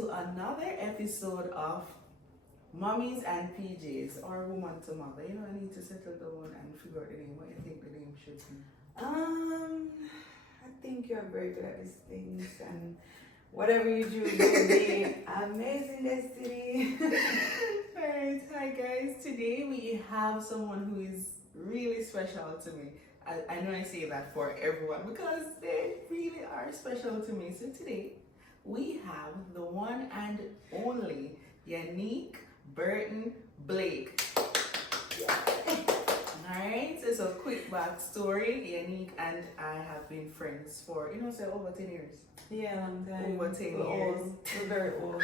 to another episode of Mommies and PJs, or Woman to Mother. You know, I need to settle down and figure out the name. What do you think the name should be? I think you're very good at these things, and whatever you do, you'll be amazing, Destiny. Alright, hi guys. Today we have someone who is really special to me. I know I say that for everyone because they really are special to me. So today we have the one and only Yanique Burton-Blake. Alright, so quick backstory. Yanique and I have been friends for, say over 10 years. Yeah, long time. Over 10 We're years. old. We're very old.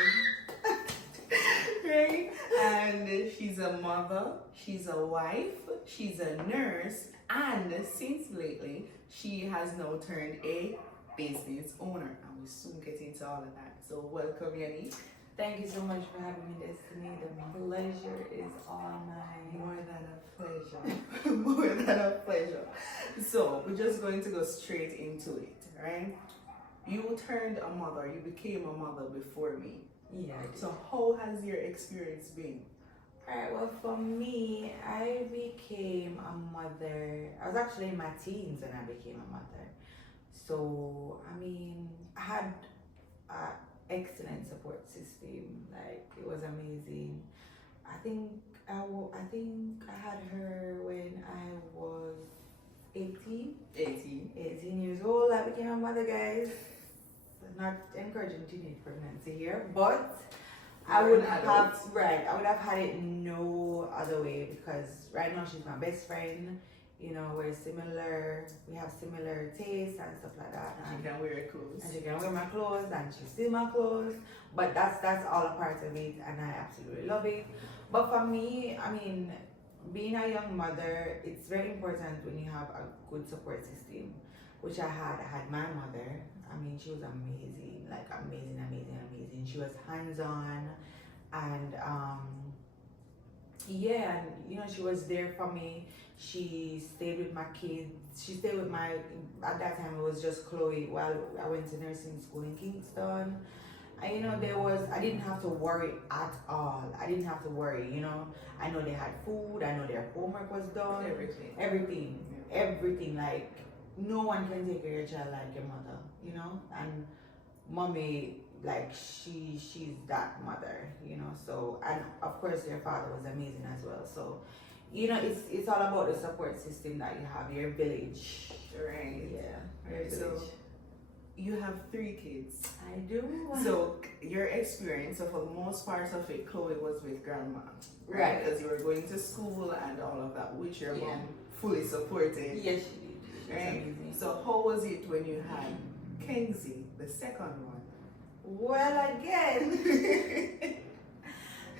Right? And she's a mother, she's a wife, she's a nurse, and since lately, she has now turned a business owner. And we'll soon get into all of that. So welcome, Yanique. Thank you so much for having me, Destiny. The pleasure is all mine. More than a pleasure. More than a pleasure. So we're just going to go straight into it, right? You turned a mother, you became a mother before me. Yeah. So how has your experience been? Alright, well, for me, I became a mother. I was actually in my teens when I became a mother. So, I had an excellent support system. Like, it was amazing. I think I had her when I was 18. 18 years old. I became a mother, guys. Not encouraging teenage pregnancy here, but I would have had it no other way, because right now she's my best friend. We're similar, we have similar tastes and stuff like that. And she can wear clothes. And she can wear my clothes, and she steals my clothes. But that's all a part of it, and I absolutely love it. But for me, being a young mother, it's very important when you have a good support system, which I had. I had my mother. She was amazing, like amazing. She was hands-on, and she was there for me. She stayed with my kids. At that time it was just Chloe while I went to nursing school in Kingston. And I didn't have to worry at all. I didn't have to worry, I know they had food, I know their homework was done. Everything, like no one can take care of your child like your mother, and mommy, like she's that mother, so, and of course your father was amazing as well. So it's all about the support system that you have, your village. Right. Yeah. Right. So you have 3 kids. I do. So your experience, so for the most part of it, Chloe was with grandma, right? Because you were going to school and all of that, which your mom fully supported. Yes, she did. Right. So how was it when you had Kenzie, the second one? Well, again,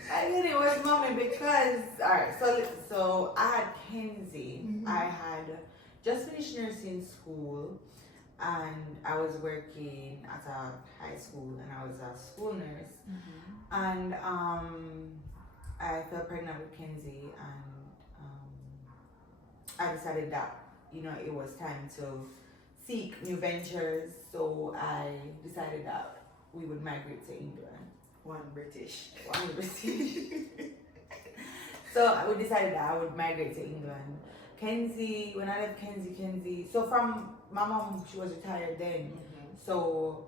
it was mommy, because so I had Kenzie. Mm-hmm. I had just finished nursing school, and I was working at a high school, and I was a school nurse. Mm-hmm. And I fell pregnant with Kenzie, and I decided that it was time to seek new ventures. So I decided that we would migrate to England. One British. So we decided that I would migrate to England. Kenzie, when I left Kenzie, so from my mom, she was retired then. Mm-hmm. So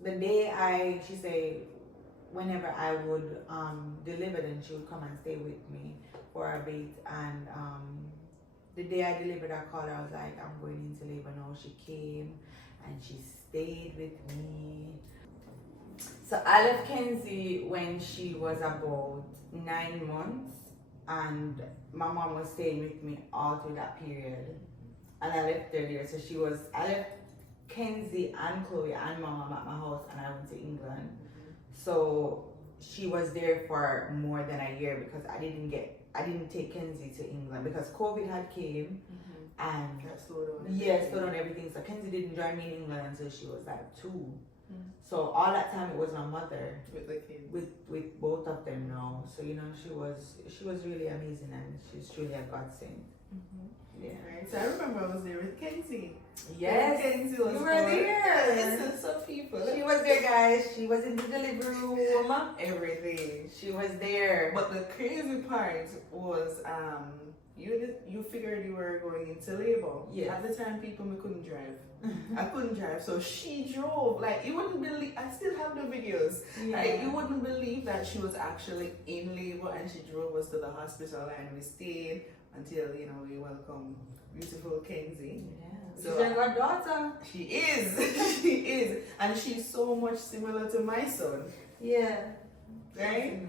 the day she said whenever I would deliver, then she would come and stay with me for a bit. And the day I delivered, I called her, I was like, I'm going into labor now. She came and she stayed with me. So I left Kenzie when she was about 9 months, and my mom was staying with me all through that period. And I left her there. So I left Kenzie and Chloe and my mom at my house, and I went to England. Mm-hmm. So she was there for more than a year, because I didn't take Kenzie to England because COVID had came. Mm-hmm. And slowed down everything. So Kenzie didn't join me in England until she was like 2. Mm-hmm. So all that time it was my mother with the kids, with both of them now. So she was really amazing, and she's truly a godsend. Mm-hmm. Yeah. Right. So I remember I was there with Kenzie. Yes. Kenzie was You were born. there. Yes, some people. She was there, guys. She was in the delivery room. Everything. She was there. But the crazy part was, you figured you were going into labor. Yes. At the time, people me couldn't drive. I couldn't drive, so she drove. Like you wouldn't believe. I still have the videos. Yeah. Like you wouldn't believe that she was actually in labor, and she drove us to the hospital, and we stayed until we welcome beautiful Kenzie. Yeah. So, she's your goddaughter. She is. She is, and she's so much similar to my son. Yeah. Right.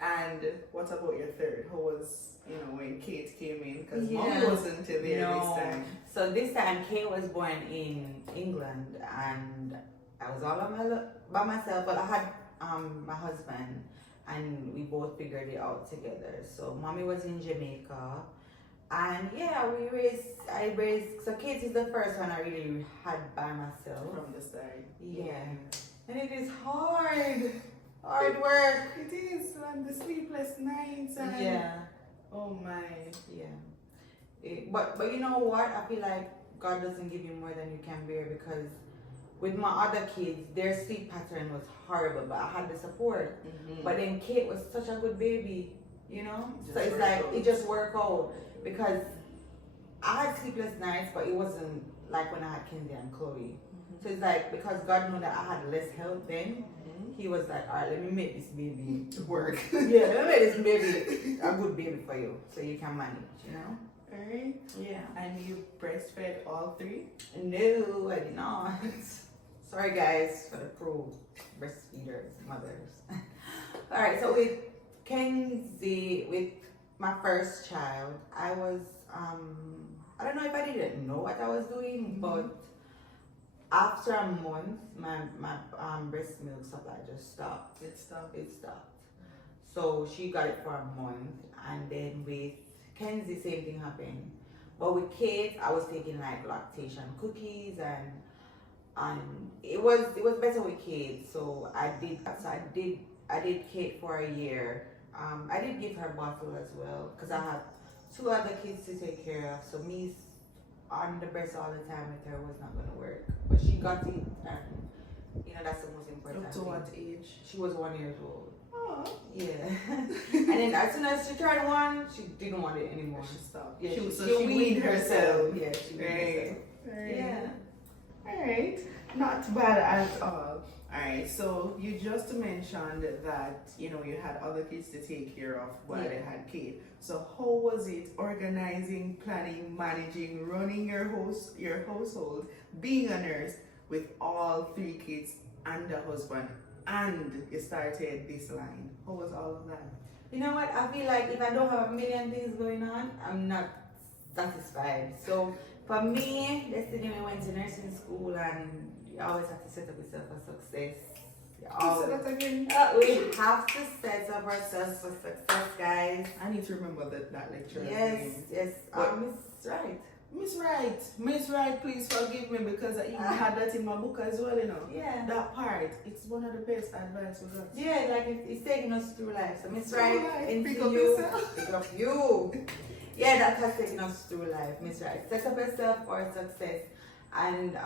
And what about your third? How was when Kate came in? Because Mommy wasn't there this time. So this time Kate was born in England, and I was all by myself. But I had my husband, and we both figured it out together. So Mommy was in Jamaica, and I raised. So Kate is the first one I really had by myself From the start. Yeah, and it is hard work. It is, and the sleepless nights and Yeah. oh my. Yeah. But you know what? I feel like God doesn't give you more than you can bear, because with my other kids, their sleep pattern was horrible, but I had the support. But then Kate was such a good baby, So it's like it just worked out, because I had sleepless nights, but it wasn't like when I had Kenzie and Chloe. So it's like, because God knew that I had less help then, He was like, all right, let me make this baby work. Yeah, let me make this baby a good baby for you, so you can manage, Alright. Yeah. And you breastfed all three? No, I did not. Sorry guys for the pro breastfeeders, mothers. Alright, so with Kenzie, with my first child, I was, I don't know if I didn't know what I was doing, but after a month, my breast milk supply just stopped. It stopped. So she got it for a month, and then with Kenzie, same thing happened. But with Kate, I was taking like lactation cookies, and it was better with Kate. So I did Kate for a year. I did give her bottle as well, because I have 2 other kids to take care of. So me on the breast all the time with her was not going to work. But she got it, and that's the most important Up to thing. what age? She was 1 year old. Oh. Yeah. And then as soon as she turned 1, she didn't want it anymore. She stopped. Yeah, she weaned herself. Yeah, she weaned herself. Right. Yeah. Alright. Not bad at all. Alright, so you just mentioned that you had other kids to take care of while they had Kate. So how was it organizing, planning, managing, running your household, being a nurse with all 3 kids and a husband, and you started this line? How was all of that? You know what? I feel like if I don't have a million things going on, I'm not satisfied. So for me, yesterday we went to nursing school, and you always have to set up yourself for success. Say that again. We have to set up ourselves for success, guys. I need to remember that lecture. Yes. Miss Right. Miss Wright, please forgive me, because I even had that in my book as well, Yeah. That part, it's one of the best advice we got. Yeah, like it's taking us through life. So Miss Wright, pick up yourself. Pick up you. Yeah, that has taken us through life, Miss Wright. Set up yourself for success. And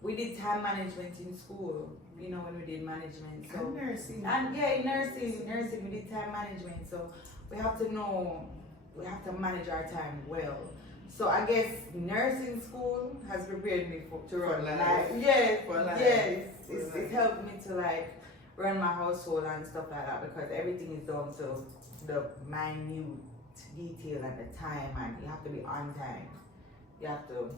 we did time management in school, when we did management. So And nursing. And yeah, in nursing we did time management. So we have to manage our time well. So I guess nursing school has prepared me to run life. Yes, yes. It helped me to like run my household and stuff like that, because everything is down to the minute detail at the time, and you have to be on time. You have to,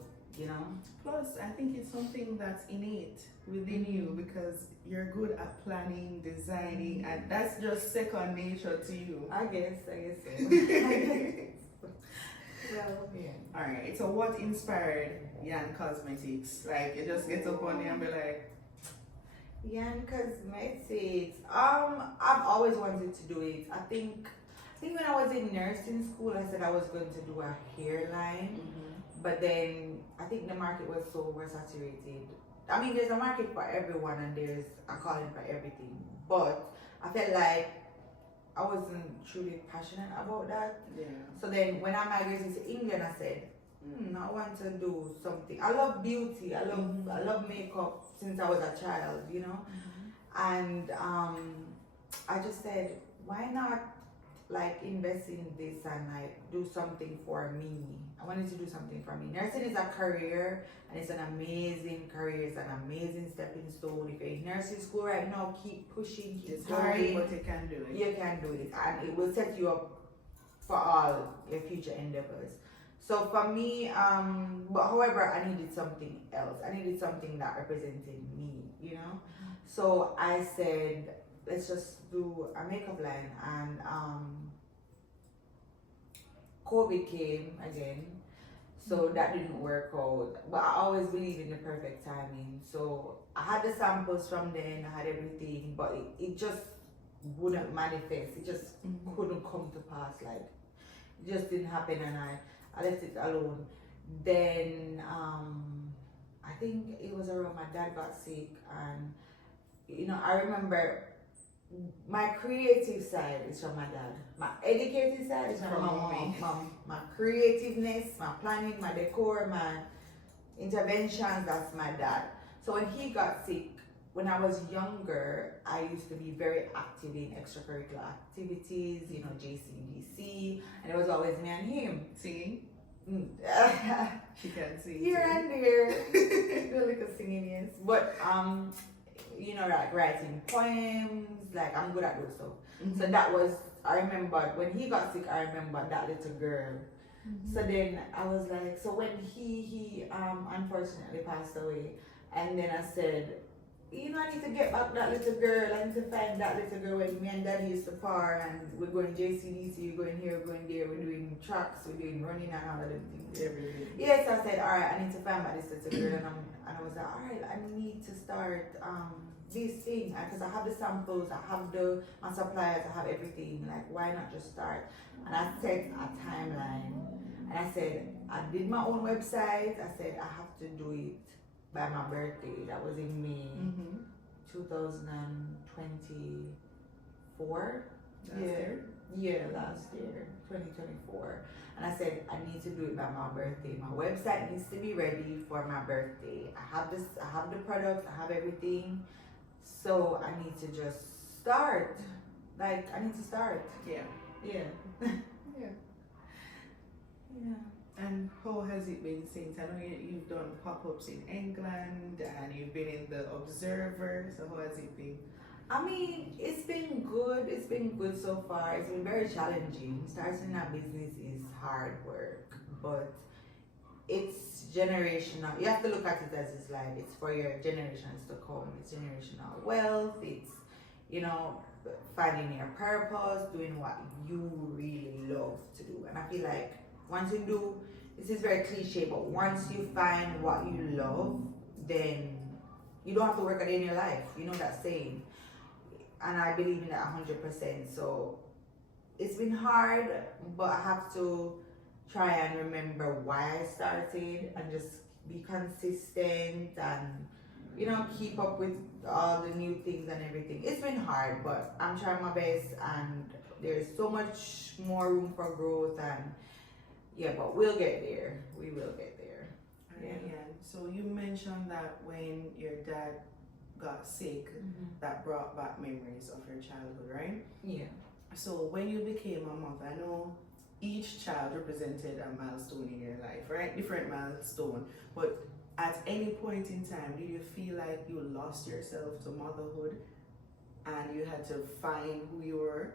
Plus, I think it's something that's innate within you, because you're good at planning, designing, and that's just second nature to you. I guess so. Well, yeah. Alright, so what inspired Yan Cosmetics? Like, you just get up one day and be like, Yan Cosmetics. I've always wanted to do it. I think when I was in nursing school, I said I was going to do a hairline. But then I think the market was so oversaturated. I mean, there's a market for everyone, and there's a calling for everything. But I felt like I wasn't truly passionate about that. yeah. So then when I migrated to England, I said, I want to do something. I love beauty. I love makeup since I was a child, you know. And I just said, why not like invest in this and like do something for me? I wanted to do something for me. Nursing is a career and it's an amazing career. It's an amazing stepping stone. If you're in nursing school right now, keep pushing, keep It's hard, going. but you can do it. You can do it, and it will set you up for all your future endeavors. So for me, but however, I needed something else. I needed something that represented me, you know. So I said, let's just do a makeup line, and COVID came again, so that didn't work out. But I always believe in the perfect timing. So I had the samples from then, I had everything, but it just wouldn't manifest. It just couldn't come to pass. Like it just didn't happen, and I left it alone. Then I think it was around my dad got sick, and you know, I remember my creative side is from my dad. My educative side is from my mom. My creativeness, my planning, my decor, my interventions, that's my dad. So when he got sick, when I was younger, I used to be very active in extracurricular activities, you know, JCDC, and it was always me and him. Singing? She can sing. Here and there. Do like a singing, yes. But you know, like writing poems, like I'm good at those stuff. So that was, I remember when he got sick, I remember that little girl. So then I was like, so when he unfortunately passed away, and then I said, you know, I need to get back that little girl. I need to find that little girl when me and daddy used to par, and we're going JCDC, we're going here, we're going there, we're doing tracks, we're doing running and all of them things. Everything. Yes, I said, all right, I need to find out this little girl, and I was like, all right, I need to start this thing, because I have the samples, I have my suppliers, I have everything. Like, why not just start? And I set a timeline, and I said, I did my own website. I said I have to do it by my birthday. That was in May 2024. Last year, 2024. And I said, I need to do it by my birthday. My website needs to be ready for my birthday. I have the products, I have everything. So I need to just start. Like, I need to start. Yeah. And how has it been since? I know you've done pop-ups in England and you've been in the Observer. So how has it been? I mean, it's been good. It's been good so far. It's been very challenging. Starting a business is hard work, but it's generational. You have to look at it as it's like it's for your generations to come. It's generational wealth. It's, you know, finding your purpose, doing what you really love to do. And I feel like once you do, this is very cliche, but once you find what you love, then you don't have to work a day in your life. You know that saying. And I believe in that 100%. So it's been hard, but I have to try and remember why I started and just be consistent and, you know, keep up with all the new things and everything. It's been hard, but I'm trying my best, and there's so much more room for growth, and yeah, but we'll get there. We will get there. Yeah. So you mentioned that when your dad got sick, that brought back memories of your childhood, right? Yeah. So when you became a mother, I know each child represented a milestone in your life, right? Different milestone. But at any point in time, do you feel like you lost yourself to motherhood and you had to find who you were?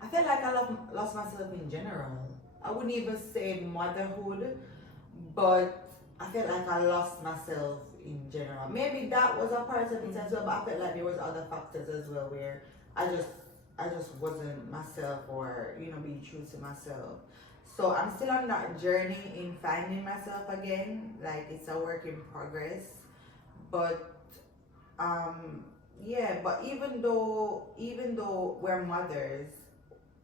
I feel like I lost myself in general. I wouldn't even say motherhood, but I felt like I lost myself in general. Maybe that was a part of it as well, but I felt like there was other factors as well where I just wasn't myself, or, you know, being true to myself. So I'm still on that journey in finding myself again. Like, it's a work in progress. But but even though we're mothers,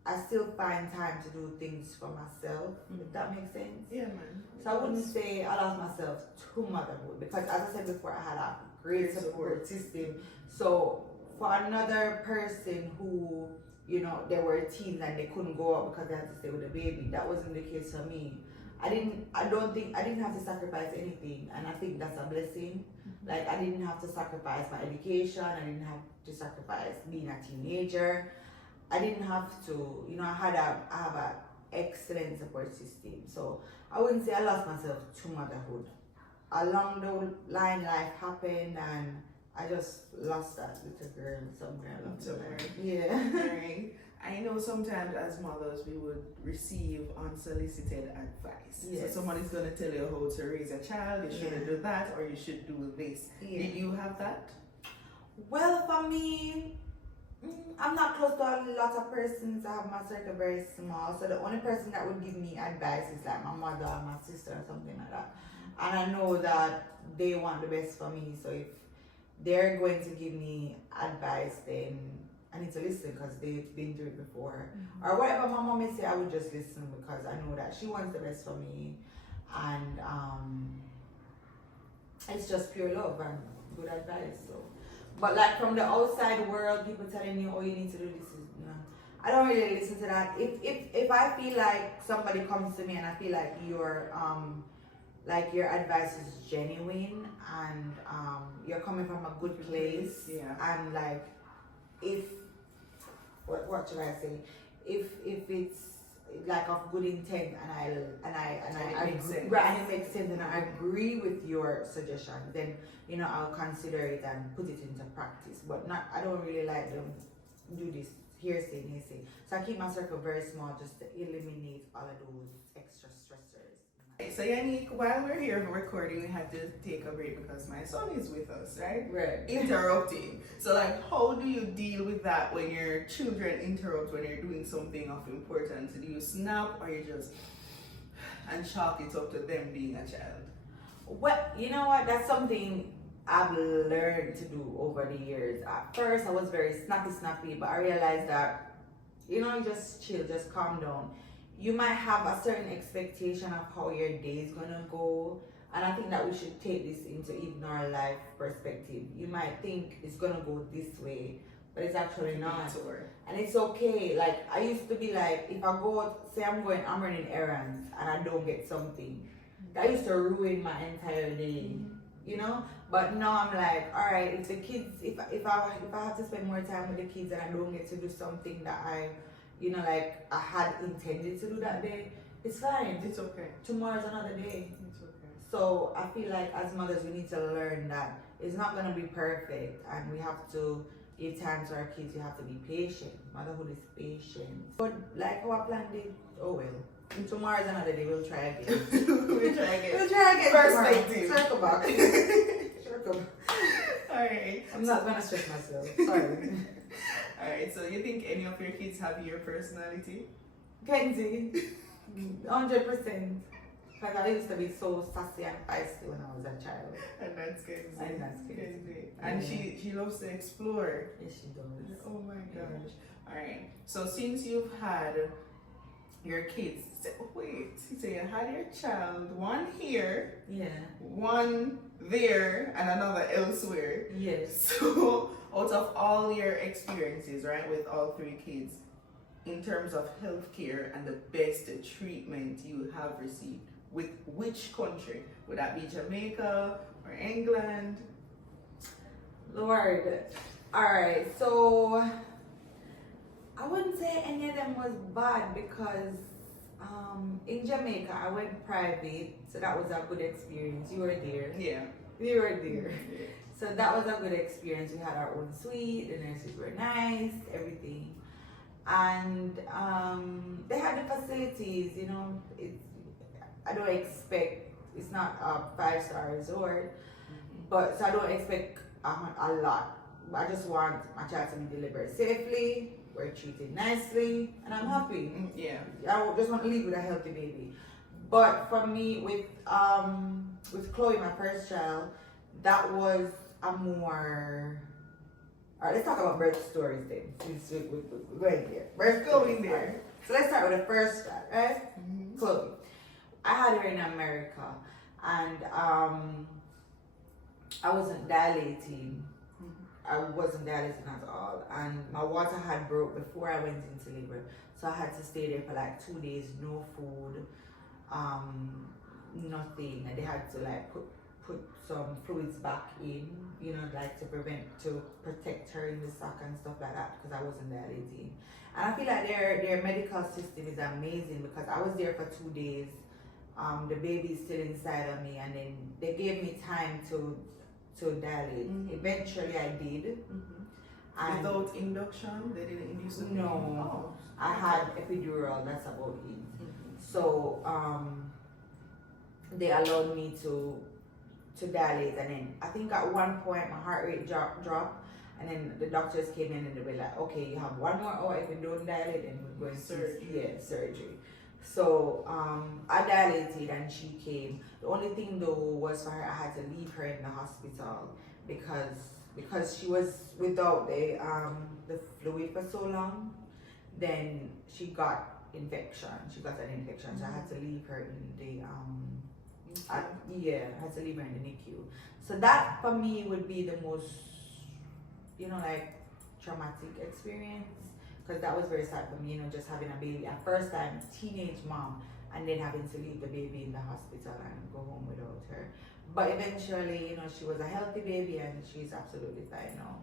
I still find time to do things for myself, if that makes sense. Yeah, man. So I wouldn't say I lost myself to motherhood, because as I said before, I had a great support system. So for another person who, you know, they were teens and they couldn't go out because they had to stay with the baby, that wasn't the case for me. I don't think I didn't have to sacrifice anything, and I think that's a blessing. Like I didn't have to sacrifice my education. I didn't have to sacrifice being a teenager. I didn't have to, you know, I have a excellent support system. So I wouldn't say I lost myself to motherhood. Along the line, life happened, and I just lost that little girl somewhere along the line. Yeah. Right. I know sometimes as mothers we would receive unsolicited advice. Yes. So someone is going to tell you how to raise a child, you shouldn't do that, or you should do this. Yeah. Did you have that? Well, for me, I'm not close to a lot of persons. I have my circle very small. So the only person that would give me advice is like my mother or my sister or something like that. And I know that they want the best for me. So if they're going to give me advice, then I need to listen because they've been through it before. Or whatever my mom may say, I would just listen because I know that she wants the best for me. And it's just pure love and good advice. So, but like from the outside world, people telling you, oh, you need to do this. I don't really listen to that. If I feel like somebody comes to me and I feel like your advice is genuine and you're coming from a good place, and like if what should I say? If it's like of good intent and it makes sense and I agree with your suggestion, then you know I'll consider it and put it into practice. But not I don't really like them do this hearsay. So I keep my circle very small just to eliminate all of those extra stressors. So Yanique, while we're here recording, we had to take a break because my son is with us, right? Right. Interrupting. So like, how do you deal with that when your children interrupt when you're doing something of importance? Do you snap or you just and chalk it up to them being a child? Well, you know what? That's something I've learned to do over the years. At first, I was very snappy, but I realized that, you know, you just chill, just calm down. You might have a certain expectation of how your day is gonna go, and I think that we should take this into even our life perspective. You might think it's gonna go this way, but it's actually not. And it's okay. Like I used to be like, if I go out, say I'm running errands and I don't get something, that used to ruin my entire day. You know, but now I'm like, all right, if the kids, if I have to spend more time with the kids and I don't get to do something that I had intended to do that day, it's fine. It's okay. Tomorrow's another day. It's okay. So I feel like as mothers we need to learn that it's not gonna be perfect and we have to give time to our kids. We have to be patient. Motherhood is patience. But like how I planned it, oh well. And tomorrow's another day, we'll try again. We'll try again. Perspective. Circle back. Alright. I'm not gonna stress myself. Sorry. Alright, so you think any of your kids have your personality? Kenzie, 100%. Because I used to be so sassy and feisty when I was a child. And that's Kenzie. And that's Kenzie. And she loves to explore. Yes, she does. Oh my gosh. Alright, so since you've had your kids, so you had your child, one here, one there, and another elsewhere. Yes. So out of all your experiences, right, with all three kids, in terms of healthcare and the best treatment you have received, with which country? Would that be Jamaica or England? Lord. Alright, so I wouldn't say any of them was bad because in Jamaica I went private, so that was a good experience. You were there. Yeah. You were there. So that was a good experience. We had our own suite, the nurses were nice, everything. And they had the facilities, you know. I don't expect, it's not a 5-star resort, but so I don't expect a lot. I just want my child to be delivered safely, we're treated nicely, and I'm happy. Yeah. I just want to leave with a healthy baby. But for me, with Chloe, my first child, that was a more... Alright, let's talk about birth stories then. We're going there. Birth Going there. So let's start with the first child, right? Chloe. I had her in America, and I wasn't dilating. I wasn't dilating at all, and my water had broke before I went into labor, so I had to stay there for like 2 days, no food, nothing, and they had to like put some fluids back in, like to protect her in the sac and stuff like that because I wasn't dilating. And I feel like their medical system is amazing because I was there for 2 days. The baby's still inside of me, and then they gave me time to dilate. Eventually, I did. And without induction, they didn't induce the baby? No, I had epidural. That's about it. So they allowed me to dilate, and then I think at one point my heart rate dropped, and then the doctors came in and they were like, okay, you have 1 more hour. If you don't dilate, then we're going to surgery. So I dilated and she came. The only thing though was for her, I had to leave her in the hospital because she was without the fluid for so long. Then she got infection. She got an infection, so I had to leave her in the I had to leave her in the NICU. So that for me would be the most, like traumatic experience. Because that was very sad for me, just having a baby. At first time, teenage mom, and then having to leave the baby in the hospital and go home without her. But eventually, she was a healthy baby and she's absolutely fine now.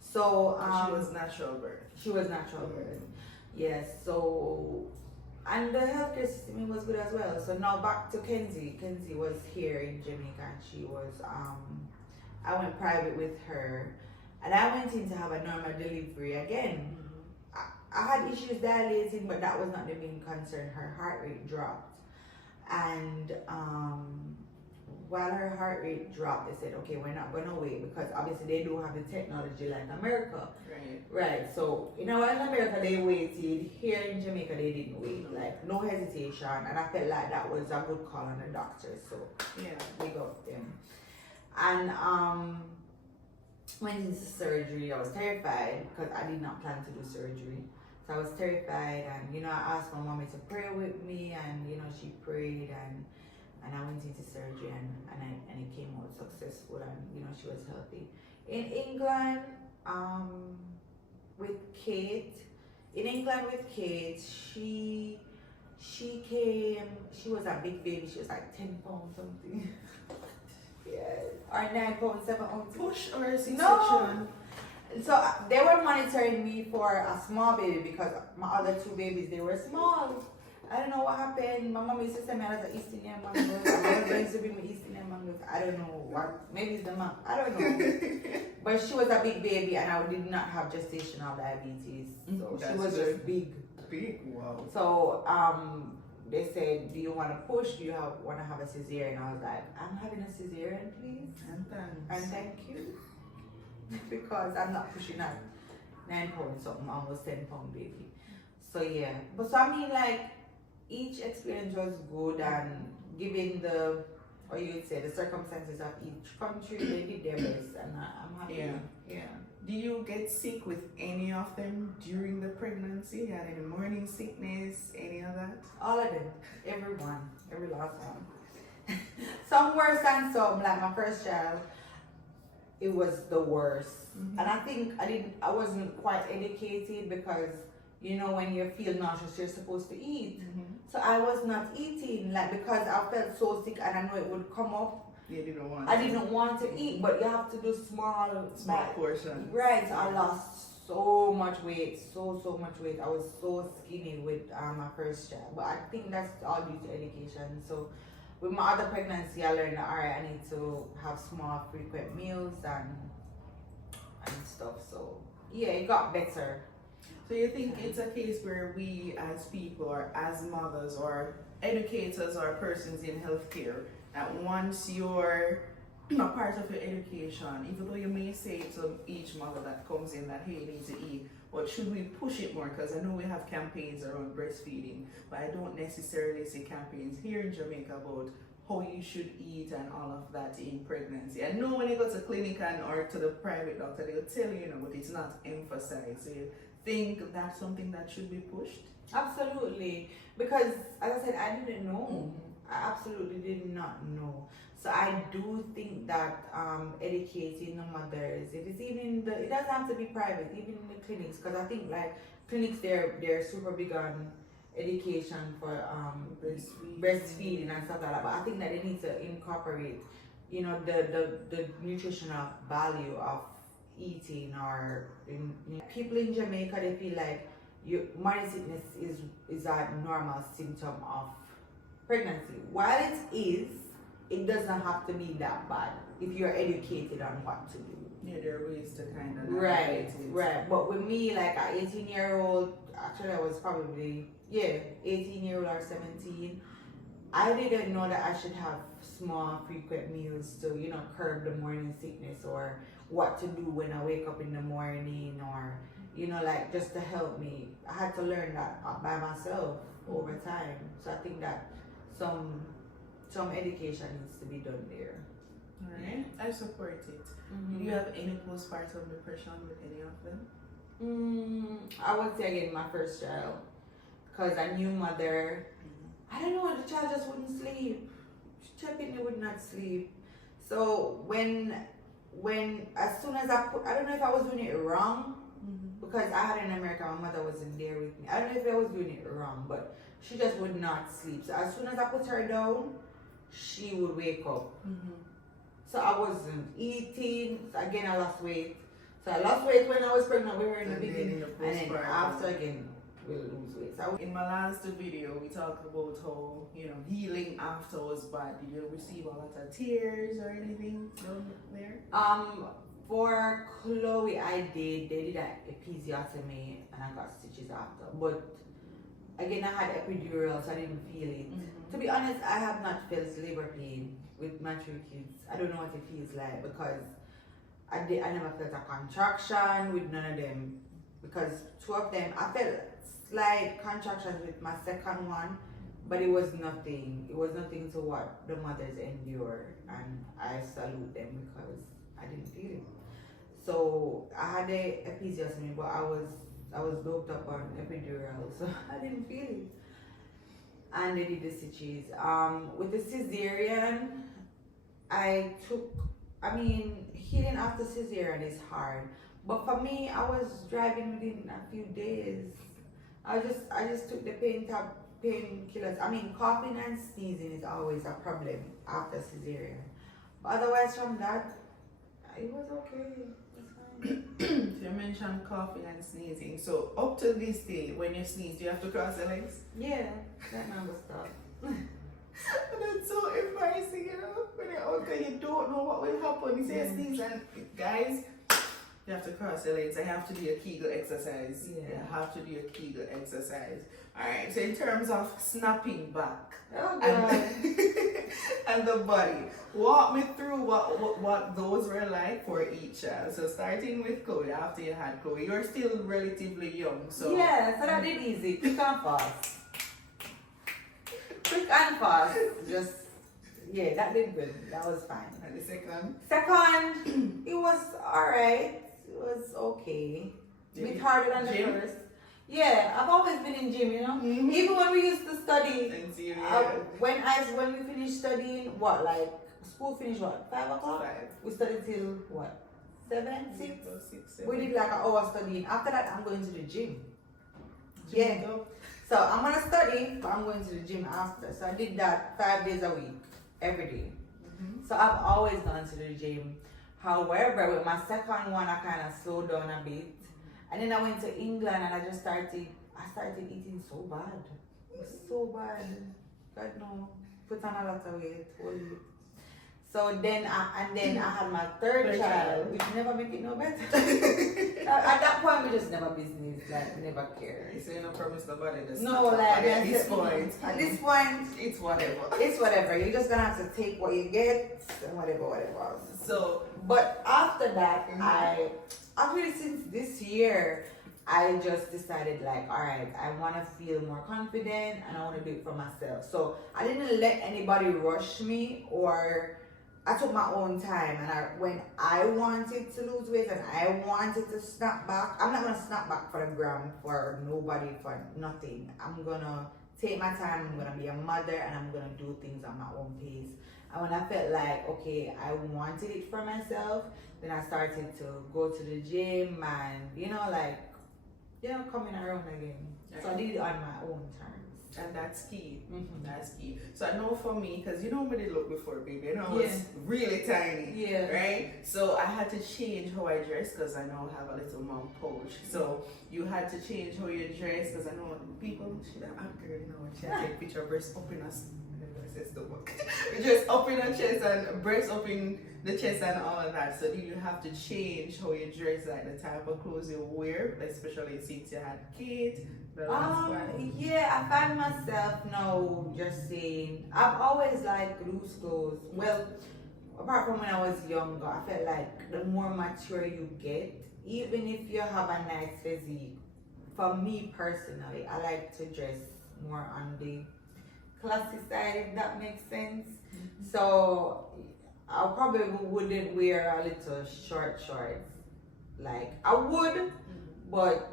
So she was natural birth. She was natural birth. Yes. So, and the healthcare system was good as well. So now back to Kenzie. Kenzie was here in Jamaica and she was I went private with her, and I went in to have a normal delivery again. I had issues dilating, but that was not the main concern. Her heart rate dropped, and while her heart rate dropped, they said, okay, we're not gonna wait because obviously they don't have the technology like America. Right. So in America they waited. Here in Jamaica they didn't wait. Like no hesitation, and I felt like that was a good call on the doctor. So we got them, and went into surgery. I was terrified because I did not plan to do surgery. So I was terrified, and I asked my mommy to pray with me, and she prayed, and I went into surgery, and it came out successful, and she was healthy. In England, with Kate, she came. She was a big baby. She was like 10 pounds something. Yes. Or 9 pounds, 7 pounds. Push or C-section? No. So they were monitoring me for a small baby because my other 2 babies, they were small. I don't know what happened. My mom used to send me as an East Indian mango. My husband used to bring me East Indian mangoes. I don't know what. Maybe it's the mom. I don't know. But she was a big baby, and I did not have gestational diabetes. So she was just big. Big, wow. So they said, do you want to push? Do you want to have a cesarean? I was like, I'm having a cesarean, please. And thank you. Because I'm not pushing at 9 pounds something, almost 10 pound baby. So yeah. But so I mean, like, each experience was good, and given the circumstances of each country, they did their best, and I'm happy. Yeah. Do you get sick with any of them during the pregnancy? Had any morning sickness, any of that? All of them, everyone, every last one. Some worse than some. Like my first child, it was the worst, and I think I wasn't quite educated because when you feel nauseous, you're supposed to eat. So I was not eating, like, because I felt so sick and I know it would come up. You didn't want. I didn't want to eat, but you have to do small portions. Right. So I lost so much weight, so much weight. I was so skinny with my first child, but I think that's all due to education. So with my other pregnancy, I learned that I need to have small, frequent meals and stuff. So yeah, it got better. So you think it's a case where we as people, or as mothers, or educators, or persons in healthcare, that once you're a part of your education, even though you may say to each mother that comes in that, hey, you need to eat, but should we push it more? Because I know we have campaigns around breastfeeding, but I don't necessarily see campaigns here in Jamaica about how you should eat and all of that in pregnancy. I know when you go to clinic or to the private doctor, they'll tell you, but it's not emphasized. So you think that's something that should be pushed? Absolutely. Because, as I said, I didn't know. I absolutely did not know. So I do think that educating the mothers, it doesn't have to be private, even in the clinics, because I think like clinics, they're super big on education for breastfeeding and stuff like that. But I think that they need to incorporate, you know, the nutritional value of eating, or people in Jamaica, they feel like morning sickness is a normal symptom of pregnancy. While it is, it doesn't have to be that bad if you're educated on what to do. Yeah, there are ways to kind of Right. But with me, like an 18-year-old, actually I was probably 18-year-old or 17. I didn't know that I should have small, frequent meals to, you know, curb the morning sickness, or what to do when I wake up in the morning, or, you know, like just to help me. I had to learn that by myself over time. So I think that some education needs to be done there. Alright, I support it. Do you have any postpartum depression with any of them? I would say again my first child, because a new mother, I don't know, the child just wouldn't sleep. She definitely would not sleep. So when as soon as I don't know if I was doing it wrong, because I had in America, my mother wasn't there with me. I don't know if I was doing it wrong, but she just would not sleep. So as soon as I put her down, she would wake up. So I wasn't eating. So again, I lost weight. So I lost weight when I was pregnant. We were in the beginning, and then after again, we'll lose weight. So in my last video, we talked about how, you know, healing after was bad. Did you receive a lot of tears or anything down there? For Chloe, I did. They did an episiotomy, and I got stitches after. But again, I had epidural, so I didn't feel it. To be honest, I have not felt labor pain with my 3 kids. I don't know what it feels like, because I never felt a contraction with none of them, because 2 of them, I felt slight contractions with my second one, but it was nothing. It was nothing to what the mothers endure, and I salute them because I didn't feel it. So I had a episiotomy, but I was doped up on epidural, so I didn't feel it. And they did the stitches. With the cesarean, healing after cesarean is hard. But for me, I was driving within a few days. I just took the painkillers. Coughing and sneezing is always a problem after cesarean. But otherwise from that, it was okay. So you mentioned coughing and sneezing. So up to this day, when you sneeze, do you have to cross your legs? Yeah, that number stuff. That's so embarrassing, you know? When you're out there, you don't know what will happen. You say a sneeze, and guys, you have to cross your legs. I have to do a Kegel exercise. Yeah. You have to do a Kegel exercise. Alright, so in terms of snapping back and the body, walk me through what those were like for each child. So starting with Chloe, after you had Chloe, you're still relatively young. So yeah, so that did easy. Quick and fast. Quick and fast. Just, yeah, that did good. That was fine. And the second? Second, it was alright. It was okay. A bit harder than the first. Yeah, I've always been in gym, you know. Even when we used to study, when we finished studying, school finished 5 o'clock? 5. We studied till 7, 6? 6, 7. We did like an hour studying. After that, I'm going to the gym. Yeah. So I'm gonna study, but I'm going to the gym after. So I did that 5 days a week, every day. So I've always gone to the gym. However, with my second one, I kind of slowed down a bit. And then I went to England, and I started eating so bad. It was so bad. God no, put on a lot of weight. So then I had my third child, which never make it no better. At that point, we just never business, we never care. So you don't promise nobody this. No, at this point, it's whatever. It's whatever. You're just gonna have to take what you get and whatever. So, but after that, I actually since this year, I just decided alright, I want to feel more confident and I want to do it for myself. So I didn't let anybody rush me, or I took my own time, and when I wanted to lose weight and I wanted to snap back, I'm not gonna snap back for the gram, for nobody, for nothing. I'm gonna take my time, I'm gonna be a mother, and I'm gonna do things on my own pace. And when I felt like, okay, I wanted it for myself, then I started to go to the gym and, coming around again. Right. So I did it on my own terms. And that's key. Mm-hmm. That's key. So I know for me, because you know what they look before, baby. I was really tiny. Yeah. Right? So I had to change how I dress because I now have a little mom pouch. So you had to change how you dress because I know people should have a girl, you know, when she take picture of breast up in her just up in her chest and breast up in the chest and all of that. So you have to change how you dress, like the type of clothes you wear, especially since you had kids. Yeah, I find myself now just saying I've always liked loose clothes. Well, apart from when I was younger, I felt like the more mature you get, even if you have a nice physique, for me personally, I like to dress more on the classy side, if that makes sense. Mm-hmm. So I probably wouldn't wear a little shorts. Like I would, but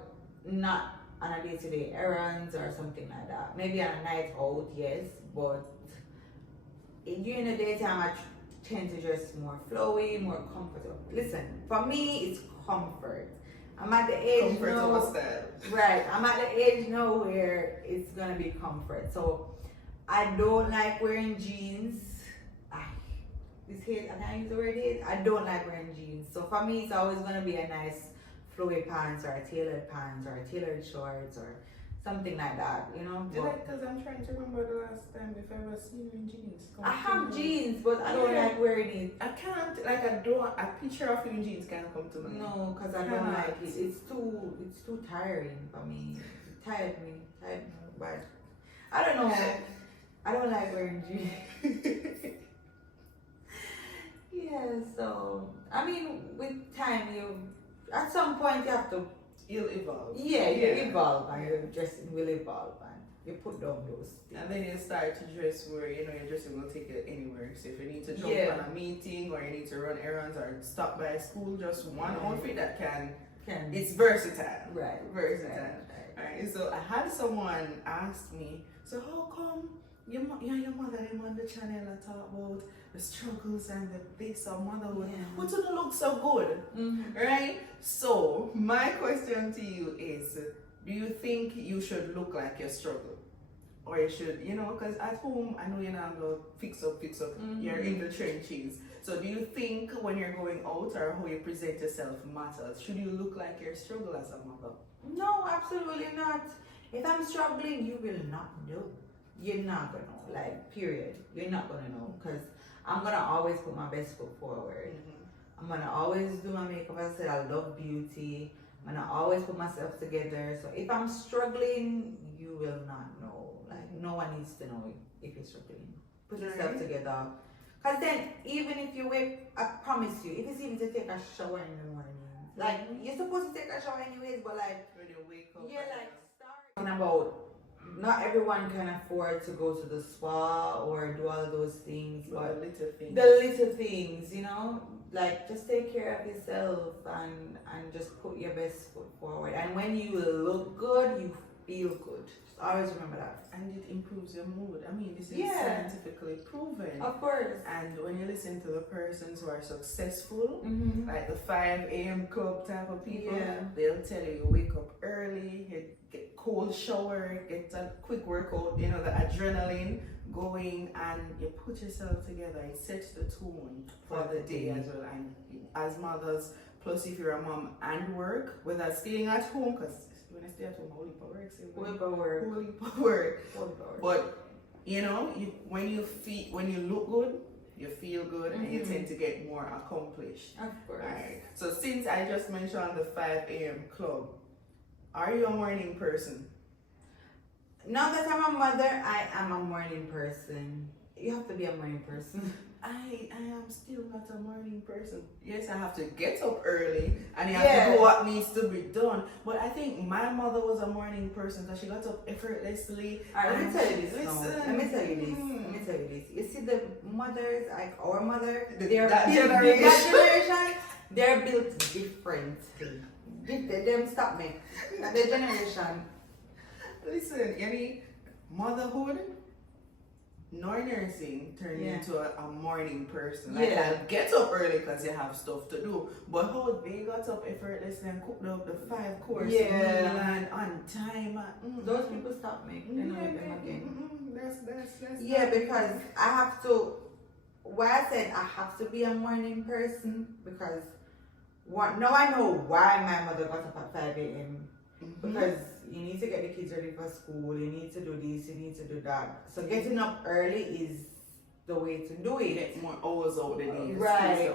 not on a day-to-day errands or something like that. Maybe on a night out, yes, but during the daytime I tend to dress more flowy, more comfortable. Listen, for me it's comfort. I'm at the age now, right? I'm at the age now where it's gonna be comfort. So I don't like wearing jeans. I can't use the word hate. I don't like wearing jeans. So for me, it's always gonna be a nice flowy pants or a tailored pants or a tailored shorts or something like that, you know. Because I'm trying to remember the last time if I ever seen you in jeans. I have jeans, but I don't like wearing it. I can't, a picture of you in jeans can't come to me. No, because I don't like it. It's too tiring for me. It tired me. But I don't know. I don't like wearing jeans. Yeah, so I mean, with time, at some point you'll evolve. Yeah, you evolve, and your dressing will evolve, and you put down those things. And then you start to dress where your dressing will take you anywhere. So if you need to jump on a meeting or you need to run errands or stop by school, just one outfit that can. It's versatile. Right. Versatile. Right. So I had someone ask me, so how come your mother them on the channel and talk about the struggles and the this of motherhood, but you don't look so good, right? So my question to you is, do you think you should look like you struggle? Or you should, because at home, I know you're not going to fix up, you're in the trenches. So do you think when you're going out or how you present yourself matters? Should you look like you struggle as a mother? No, absolutely not. If I'm struggling, you will not know. You're not gonna know, like, period. You're not gonna know, because I'm gonna always put my best foot forward. I'm gonna always do my makeup. As I said, I love beauty. I'm gonna always put myself together. So if I'm struggling, you will not know. Like, no one needs to know if you're struggling. Put yourself together. Because then, even if you wake, I promise you, if it's even to take a shower in the morning, like, you're supposed to take a shower anyways, but like, when you wake up, talking about, not everyone can afford to go to the spa or do all those things, but the little things, like, just take care of yourself and just put your best foot forward. And when you look good, you feel good. Just always remember that. And it improves your mood. I mean, this is scientifically proven. Of course. And when you listen to the persons who are successful, like the 5 a.m. club type of people, they'll tell you wake up early, get cold shower, get a quick workout, the adrenaline going, and you put yourself together. It sets the tone for the day as well. And as mothers, plus if you're a mom and work, whether staying at home, because when I stay at home, holy power. But when you look good, you feel good, and you tend to get more accomplished. Of course. Right. So since I just mentioned the 5 a.m. club, are you a morning person? Now that I'm a mother, I am a morning person. You have to be a morning person. I am still not a morning person. Yes, I have to get up early and you have to do what needs to be done. But I think my mother was a morning person because she got up effortlessly. Alright, let me tell you this. You see the mothers, like our mother, that generation, they're built differently. Them stop me. The generation. Listen, motherhood nor nursing turn you Yeah. into a morning person. Like, Yeah. I'll get up early because you have stuff to do. But how they got up effortlessly and cooked up the 5-course meal and on time. Those people stop me. They don't make them again. That's Yeah, because I have to. Why I said I have to be a morning person because now I know why my mother got up at 5 a.m. Because you need to get the kids ready for school, you need to do this, you need to do that. So getting up early is the way to do it. Get more hours out the day. Right.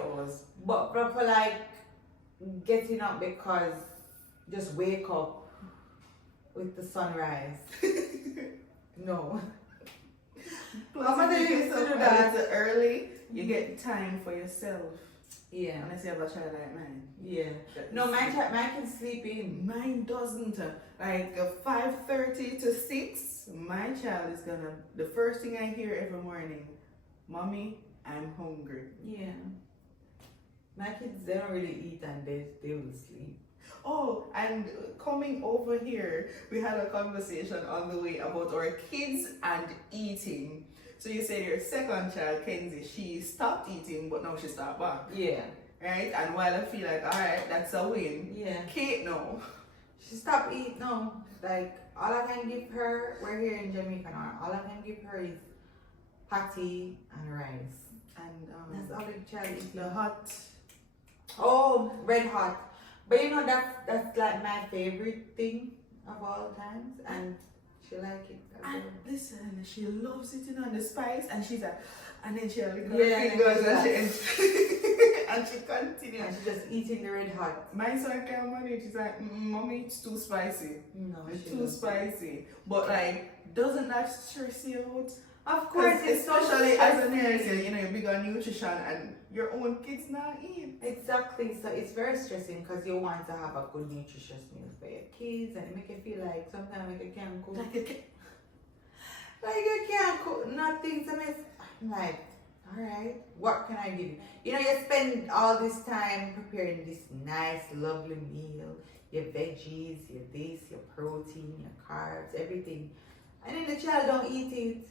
But for like getting up because just wake up with the sunrise. No. Plus, My mother if you used get to do up that. early, you get time for yourself. Yeah. Unless you have a child like mine. Yeah. No, mine can sleep in. Mine doesn't. Like 5:30 to 6, my child is gonna. The first thing I hear every morning, "Mommy, I'm hungry." Yeah. My kids, they don't really eat and they will sleep. Oh, and coming over here, we had a conversation on the way about our kids and eating. So you said your second child, Kenzie, she stopped eating, but now she started back. Yeah. Right? And while I feel like, alright, that's a win. Yeah. Kate, no. She stopped eating. No. Like, all I can give her, we're here in Jamaica now, all I can give her is patty and rice. And That's all the child eats. the hot. Oh, red hot. But you know, that's like my favorite thing of all times. And she like it. And listen, she loves it, on the spice, and she's like, and then she lick her Yeah, fingers yeah. and she continues. And she's just eating the red hot. My son can't manage. She's like, "Mommy, it's too spicy. No, It's she too loves it. spicy." But like, doesn't that stress you out? Of course, it's so especially as a stressful. nurse, you know, you're big on nutrition, and your own kids not eat. Exactly. So it's very stressing because you want to have a good nutritious meal for your kids, and it make you feel like sometimes like you can't cook. Like you can't cook nothing. So I'm like, all right, what can I give you? You know, you spend all this time preparing this nice, lovely meal, your veggies, your this, your protein, your carbs, everything, and then the child don't eat it.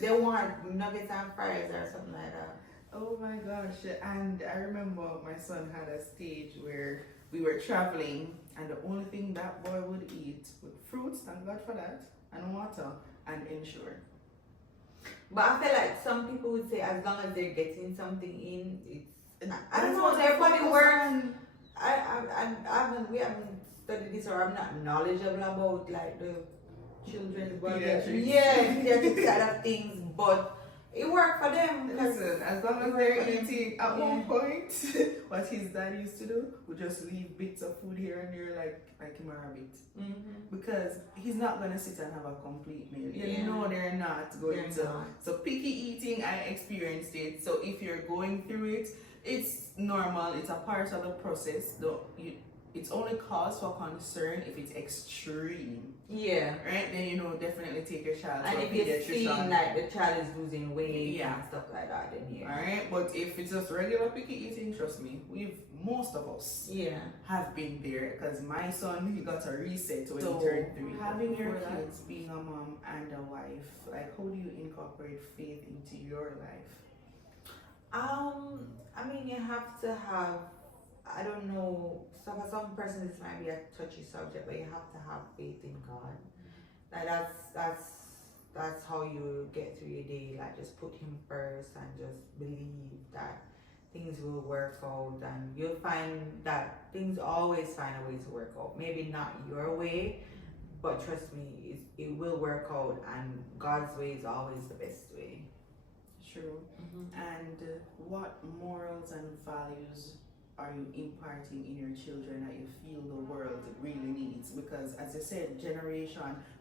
They want nuggets and fries or something like that. Oh my gosh. And I remember my son had a stage where we were traveling, and the only thing that boy would eat was fruits, thank God for that, and water, and Ensure. But I feel like some people would say as long as they're getting something in, it's. I don't That's know. what Their I body focus works. on. We haven't studied this, or I'm not knowledgeable about like the children's body. Pediatrics. Yeah, pediatric side of things, but it worked for them. Listen, as long as they're eating, at Yeah. one point, what his dad used to do would just leave bits of food here and there, like him a rabbit. Mm-hmm. Because he's not gonna sit and have a complete meal. You Yeah. know they're not going They're to. not. So picky eating, I experienced it. So if you're going through it, it's normal. It's a part of the process. It's only cause for concern if it's extreme, Yeah. right? Then definitely take your child And to a if you're seeing pediatrician. like the child is losing weight Yeah. and stuff like that, then yeah. Alright, but if it's just regular picky eating, trust me, most of us Yeah. have been there, because my son, he got a reset when So, he turned 3. Having your before that- kids, being a mom and a wife, like how do you incorporate faith into your life? I mean, you have to have, I don't know, so for some persons this might be a touchy subject, but you have to have faith in God. Like that's how you get through your day. Like just put Him first and just believe that things will work out, and you'll find that things always find a way to work out. Maybe not your way, but trust me, it will work out, and God's way is always the best way. True. And what morals and values are you imparting in your children that you feel the world really needs? Because as I said,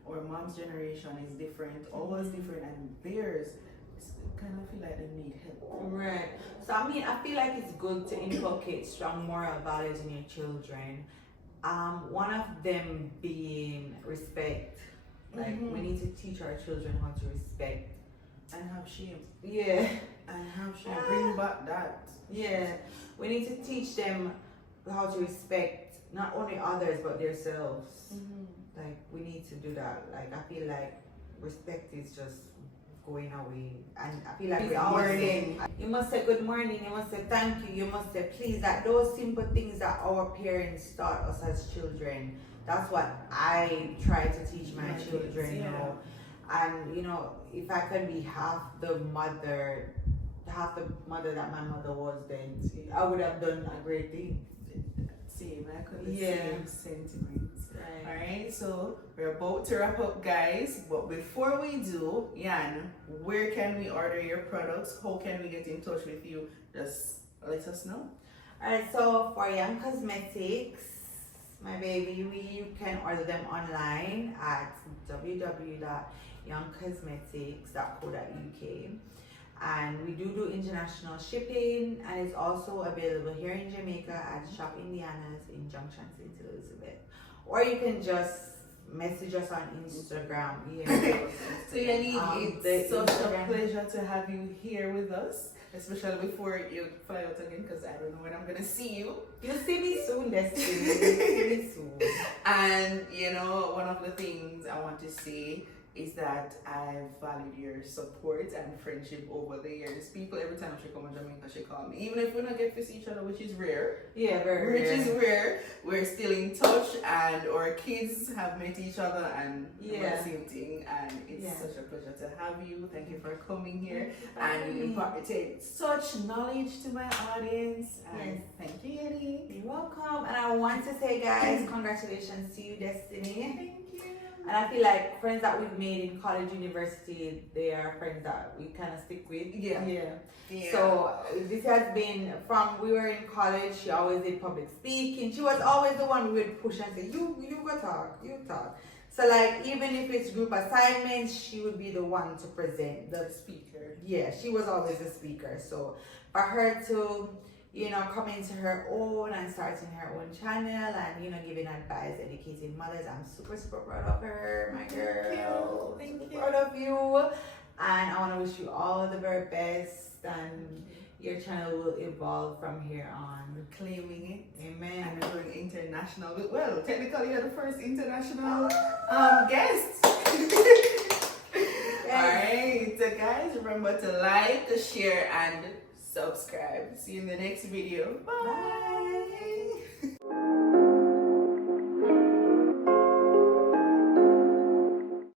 or mom's generation is different, always different, and theirs kind of feel like they need help. Right. So I mean, I feel like it's good to inculcate strong moral values in your children. One of them being respect. Like we need to teach our children how to respect. And have shame. Yeah. And have shame. Bring back that. Yeah. We need to teach them how to respect not only others but themselves. Like we need to do that. Like I feel like respect is just going away. And I feel like Good morning. You must say good morning, you must say thank you, you must say please. That those simple things that our parents taught us as children, that's what I try to teach my children now. And you know, if I can be half the mother that my mother was, then I would have done a great thing. Same, I could the same sentiments. Right. Alright, so we're about to wrap up, guys. But before we do, Yan, where can we order your products? How can we get in touch with you? Just let us know. Alright, so for Young Cosmetics, my baby, you can order them online at www.youngcosmetics.co.uk. And we do international shipping, and it's also available here in Jamaica at Shop Indiana's in Junction St. Elizabeth. Or you can just message us on Instagram. Yeah. So Yanique, it's such a pleasure to have you here with us, especially before you fly out again, because I don't know when I'm gonna see you. You'll see me soon, Destiny. You'll see me soon. And you know, one of the things I want to say is that I've valued your support and friendship over the years. People, every time she come to Jamaica, she call me. Even if we don't get to see each other, which is rare. Yeah, very rare. Which is rare. We're still in touch, and our kids have met each other, and the same thing. And it's such a pleasure to have you. Thank you for coming here. And you imparted such knowledge to my audience. And thank you, Yanique. You're welcome. And I want to say, guys, congratulations to you, Destiny. Thank you. And I feel like friends that we've made in college, university, they are friends that we kind of stick with. Yeah. So this has been from we were in college. She always did public speaking. She was always the one we would push and say, "You go talk, you talk." So like even if it's group assignments, she would be the one to present the speaker. Yeah, she was always the speaker. So for her to come into her own and starting her own channel and, giving advice, educating mothers. I'm super, super proud of her, my girl. Thank you. Proud of you. And I want to wish you all the very best. And your channel will evolve from here on. We're claiming it. Amen. And we're going international. Well, technically, you're the first international guest. Alright, so guys, remember to like, share, and subscribe. See you in the next video. Bye. Bye.